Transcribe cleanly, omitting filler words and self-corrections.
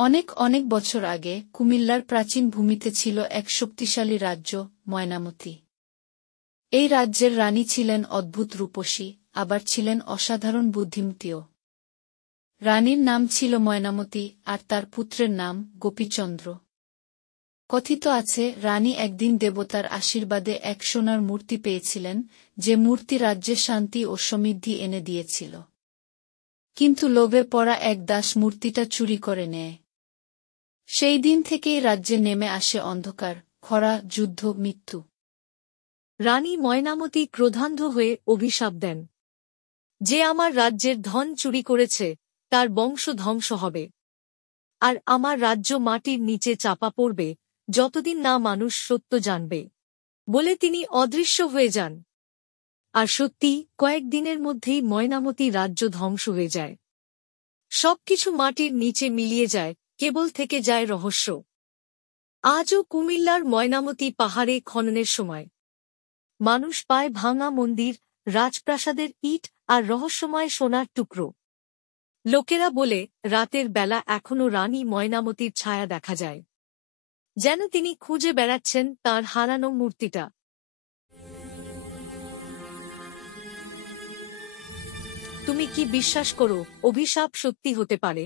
অনেক অনেক বছর আগে কুমিল্লার প্রাচীন ভূমিতে ছিল এক শক্তিশালী রাজ্য, ময়নামতি। এই রাজ্যের রানী ছিলেন অদ্ভুত রূপসী, আবার ছিলেন অসাধারণ বুদ্ধিমতীও। রানীর নাম ছিল ময়নামতি, আর তার পুত্রের নাম গোপীচন্দ্র। কথিত আছে, রানী একদিন দেবতার আশীর্বাদে এক সোনার মূর্তি পেয়েছিলেন, যে মূর্তি রাজ্যে শান্তি ও সমৃদ্ধি এনে দিয়েছিল। কিন্তু লোভে পড়া এক দাস মূর্তিটা চুরি করে নেয়। সেই দিন থেকেই রাজ্যে নেমে আসে অন্ধকার, খরা, যুদ্ধ, মৃত্যু। রানী ময়নামতি ক্রোধান্ধ হয়ে অভিশাপ দেন, যে আমার রাজ্যের ধন চুরি করেছে তার বংশ ধ্বংস হবে, আর আমার রাজ্য মাটির নিচে চাপা পড়বে যতদিন না মানুষ সত্য জানবে, বলে তিনি অদৃশ্য হয়ে যান। আর সত্যি, কয়েকদিনের মধ্যেই ময়নামতি রাজ্য ধ্বংস হয়ে যায়। সবকিছু মাটির নিচে মিলিয়ে যায়, কেবল থেকে যায় রহস্য। আজও কুমিল্লার ময়নামতি পাহাড়ে খননের সময় মানুষ পায় ভাঙা মন্দির, রাজপ্রাসাদের ইট আর রহস্যময় সোনার টুকরো। লোকেরা বলে, রাতের বেলা এখনও রানী ময়নামতির ছায়া দেখা যায়, যেন তিনি খুঁজে বেড়াচ্ছেন তার হারানো মূর্তিটা। তুমি কি বিশ্বাস করো, অভিশাপ সত্যি হতে পারে?